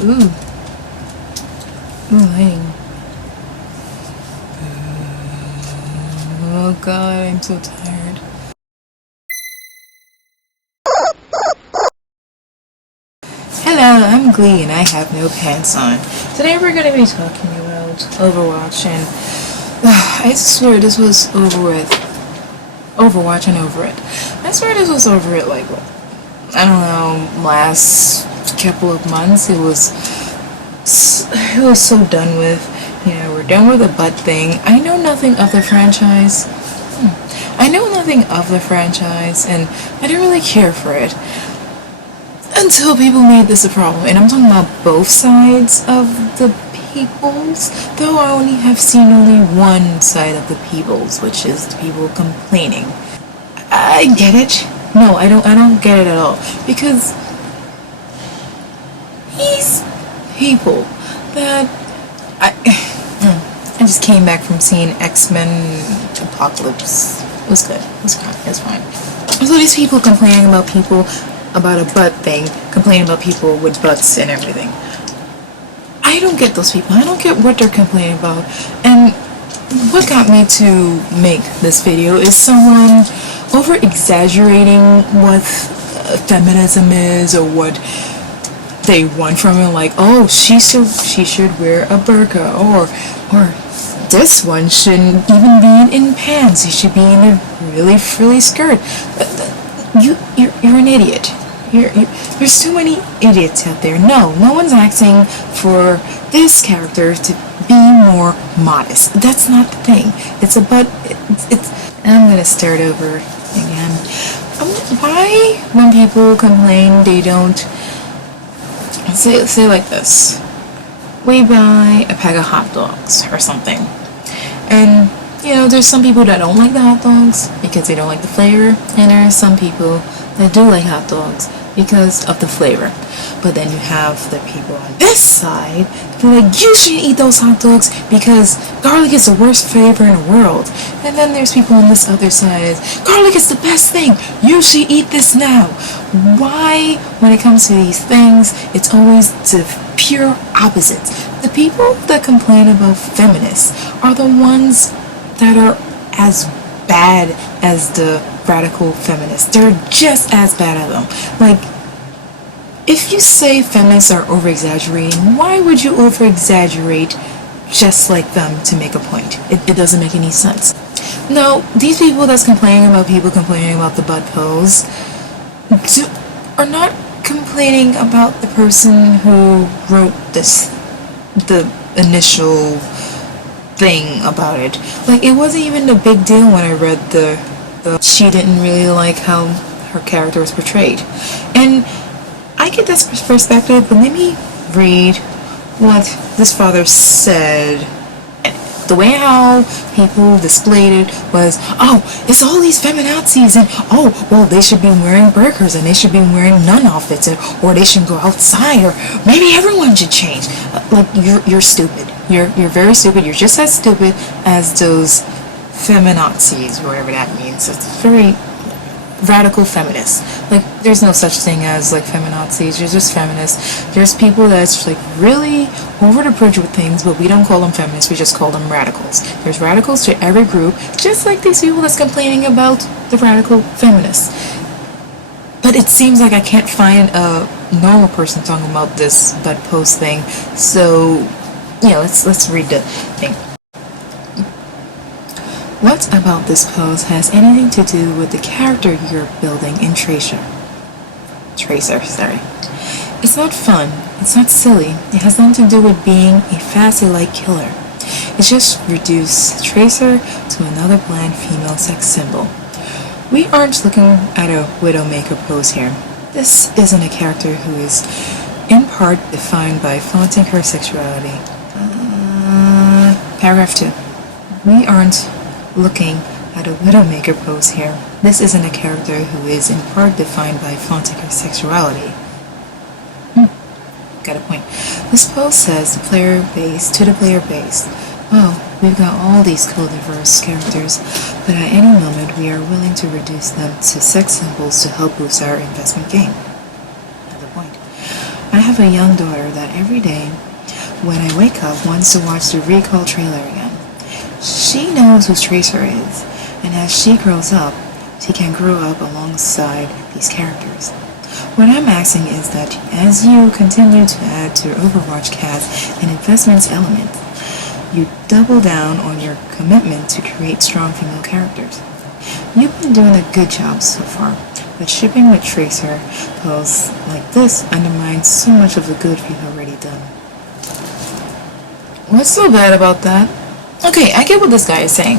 Ooh. Ooh, lighting. Oh god, I'm so tired. Hello, I'm Glee and I have no pants on. Today we're going to be talking about Overwatch and I swear this was over with. Overwatch and over it. I swear this was over it like, I don't know, last couple of months. It was so done with. You know, we're done with the butt thing. I know nothing of the franchise. I know nothing of the franchise and I didn't really care for it. Until people made this a problem, and I'm talking about both sides of the peoples, though I only have seen only one side of the peoples, which is the people complaining. I get it. No, I don't get it at all, because these people that I just came back from seeing X-Men Apocalypse. It was good. It was fine. So these people complaining about a butt thing, complaining about people with butts and everything. I don't get those people. I don't get what they're complaining about. And what got me to make this video is someone over-exaggerating what feminism is or what they want from it. Like, oh, she should wear a burqa, or this one shouldn't even be in pants. He should be in a really frilly skirt. You're an idiot. There's too many idiots out there. No one's asking for this character to be more modest. That's not the thing. It's about it's. I'm gonna start over again. Why, when people complain, they don't say like this? We buy a pack of hot dogs or something, and you know, there's some people that don't like the hot dogs because they don't like the flavor, and there are some people that do like hot dogs because of the flavor. But then you have the people on this side who are like, you shouldn't eat those hot dogs because garlic is the worst flavor in the world. And then there's people on this other side, garlic is the best thing, you should eat this now. Why, when it comes to these things, it's always the pure opposites? The people that complain about feminists are the ones that are as bad as the radical feminists. They're just as bad at them. Like, if you say feminists are over-exaggerating, why would you over-exaggerate just like them to make a point? It doesn't make any sense. No, these people that's complaining about people complaining about the butt pose are not complaining about the person who wrote the initial thing about it. Like, it wasn't even a big deal when I read the she didn't really like how her character was portrayed. And I get this perspective, but let me read what this father said. The way how people displayed it was, oh, it's all these feminazis, and oh, well, they should be wearing burqas, and they should be wearing nun outfits, or they should go outside, or maybe everyone should change. Like, you're stupid. You're very stupid. You're just as stupid as those feminazis, whatever that means. It's very radical feminists. Like, there's no such thing as like feminazis. There's just feminists. There's people that's like really over the bridge with things, but we don't call them feminists. We just call them radicals. There's radicals to every group, just like these people that's complaining about the radical feminists. But it seems like I can't find a normal person talking about this butt post thing. So yeah, let's read the thing. What about this pose has anything to do with the character you're building in Tracer? It's not fun. It's not silly. It has nothing to do with being a fantasy-like killer. It's just reduced Tracer to another bland female sex symbol. We aren't looking at a Widowmaker pose here. This isn't a character who is in part defined by flaunting her sexuality. Paragraph 2. We aren't looking at a Widowmaker pose here. This isn't a character who is in part defined by flaunting her sexuality. Got a point. This pose says the player base to the player base. Oh, we've got all these cool diverse characters, but at any moment we are willing to reduce them to sex symbols to help boost our investment game. Another point. I have a young daughter that every day, when I wake up, wants to watch the Recall trailer again. She knows who Tracer is, and as she grows up, she can grow up alongside these characters. What I'm asking is that as you continue to add to your Overwatch cast and investments element, you double down on your commitment to create strong female characters. You've been doing a good job so far, but shipping with Tracer pose like this undermines so much of the good you've already done. What's so bad about that? Okay, I get what this guy is saying.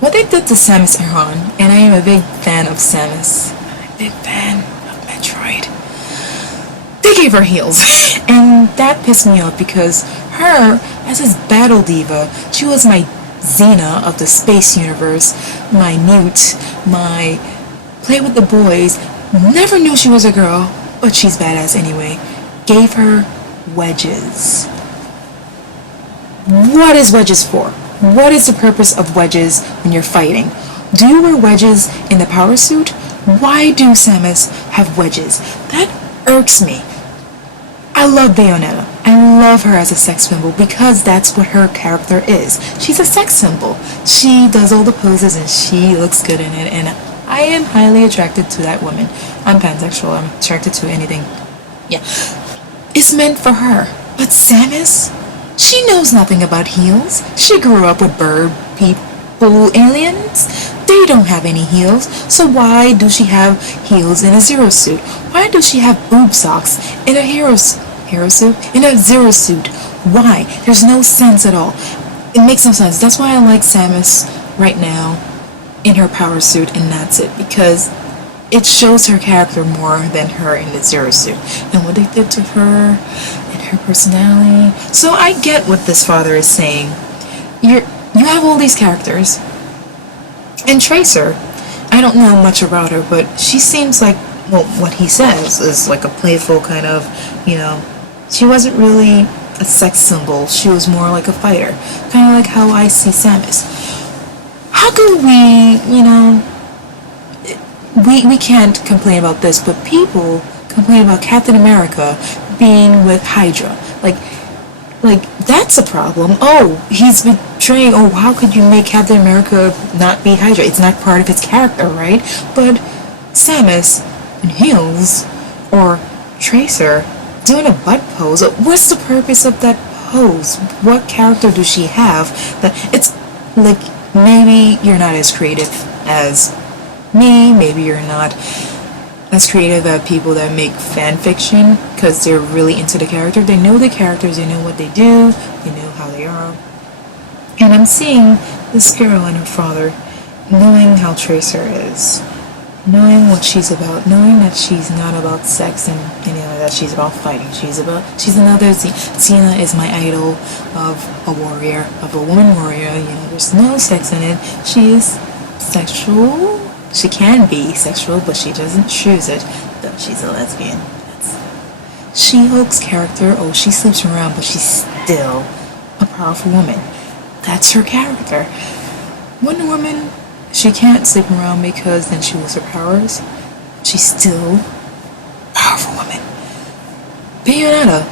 What they did to Samus Aran, and I am a big fan of Samus, I'm a big fan of Metroid, they gave her heals. And that pissed me off because her, as this battle diva, she was my Xena of the space universe, my Newt, my play with the boys, never knew she was a girl, but she's badass anyway, gave her wedges. What is wedges for? What is the purpose of wedges when you're fighting? Do you wear wedges in the power suit? Why do Samus have wedges? That irks me. I love Bayonetta. I love her as a sex symbol because that's what her character is. She's a sex symbol. She does all the poses and she looks good in it, and I am highly attracted to that woman. I'm pansexual. I'm attracted to anything. Yeah. It's meant for her. But Samus? She knows nothing about heels. She grew up with bird people, aliens. They don't have any heels. So why does she have heels in a Zero suit? Why does she have boob socks in a hero suit? In a Zero suit? Why? There's no sense at all. It makes no sense. That's why I like Samus right now in her power suit, and that's it. Because it shows her character more than her in the Zero suit. And what they did to her and her personality. So I get what this father is saying. You have all these characters. And Tracer, I don't know much about her, but she seems like, well, what he says is like a playful kind of, she wasn't really a sex symbol. She was more like a fighter. Kind of like how I see Samus. How could we can't complain about this, but people complain about Captain America being with Hydra. Like that's a problem. Oh, he's betraying. Oh, how could you make Captain America not be Hydra? It's not part of his character, right? But Samus in heels or Tracer doing a butt pose. What's the purpose of that pose? What character does she have? That it's like maybe you're not as creative as me. Maybe you're not as creative as people that make fan fiction because they're really into the character. They know the characters, they know what they do, they know how they are. And I'm seeing this girl and her father knowing how Tracer is, knowing what she's about, knowing that she's not about sex and that she's about fighting. She's another Xena is my idol of a warrior, of a woman warrior. There's no sex in it. She is sexual. She can be sexual, but she doesn't choose it. Though she's a lesbian. That's She-Hulk's character. Oh, she sleeps around, but she's still a powerful woman. That's her character. Wonder Woman, she can't sleep around because then she loses her powers. She's still a powerful woman. Bayonetta,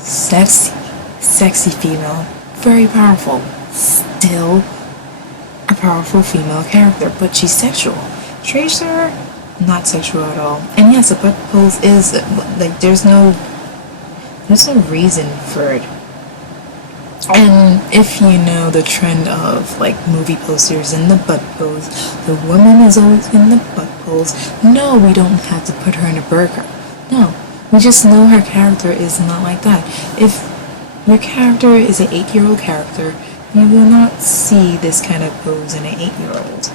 sexy female, very powerful, still a powerful female character, but she's sexual. Tracer, not sexual at all. And yes, a butt pose is like there's no reason for it. And if you know the trend of like movie posters in the butt pose, the woman is always in the butt pose. No, we don't have to put her in a burqa. No, we just know her character is not like that. If your character is an 8-year-old character, you will not see this kind of pose in an 8-year-old.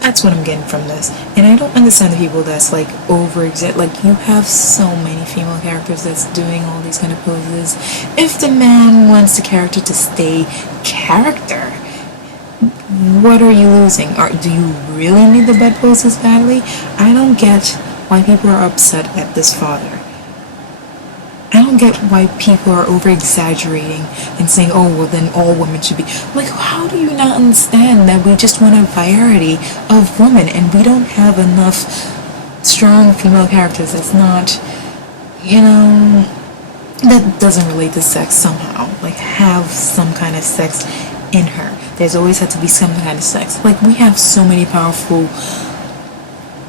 That's what I'm getting from this. And I don't understand the people that's like like you have so many female characters that's doing all these kind of poses. If the man wants the character to stay character, what are you losing? Do you really need the butt poses badly? I don't get why people are upset at this father. I don't get why people are over-exaggerating and saying, oh, well, then all women should be. Like, how do you not understand that we just want a variety of women and we don't have enough strong female characters that's not, you know, that doesn't relate to sex somehow. Like, have some kind of sex in her. There's always had to be some kind of sex. Like, we have so many powerful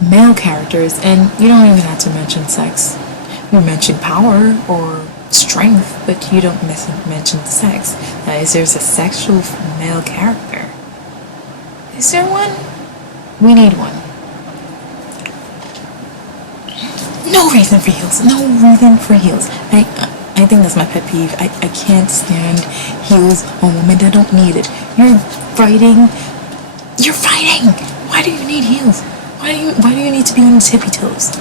male characters, and you don't even have to mention sex. You mention power or strength, but you don't mention sex. Now, is there a sexual male character? Is there one? We need one. No reason for heels. No reason for heels. I think that's my pet peeve. I can't stand heels on women that don't need it. You're fighting. You're fighting. Why do you need heels? Why do you need to be on your tippy toes?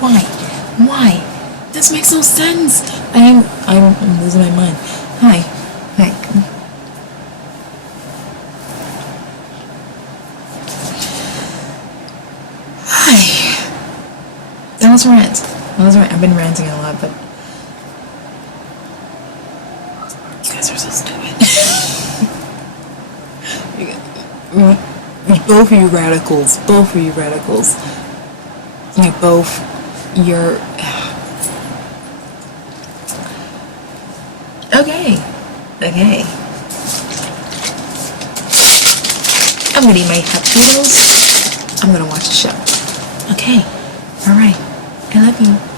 Why? This makes no sense. I'm losing my mind. Hi. That was rant. I've been ranting a lot, but you guys are so stupid. Both of you radicals. Like, you're... Okay. I'm gonna eat my Happy Meals. I'm gonna watch the show. Okay. Alright. I love you.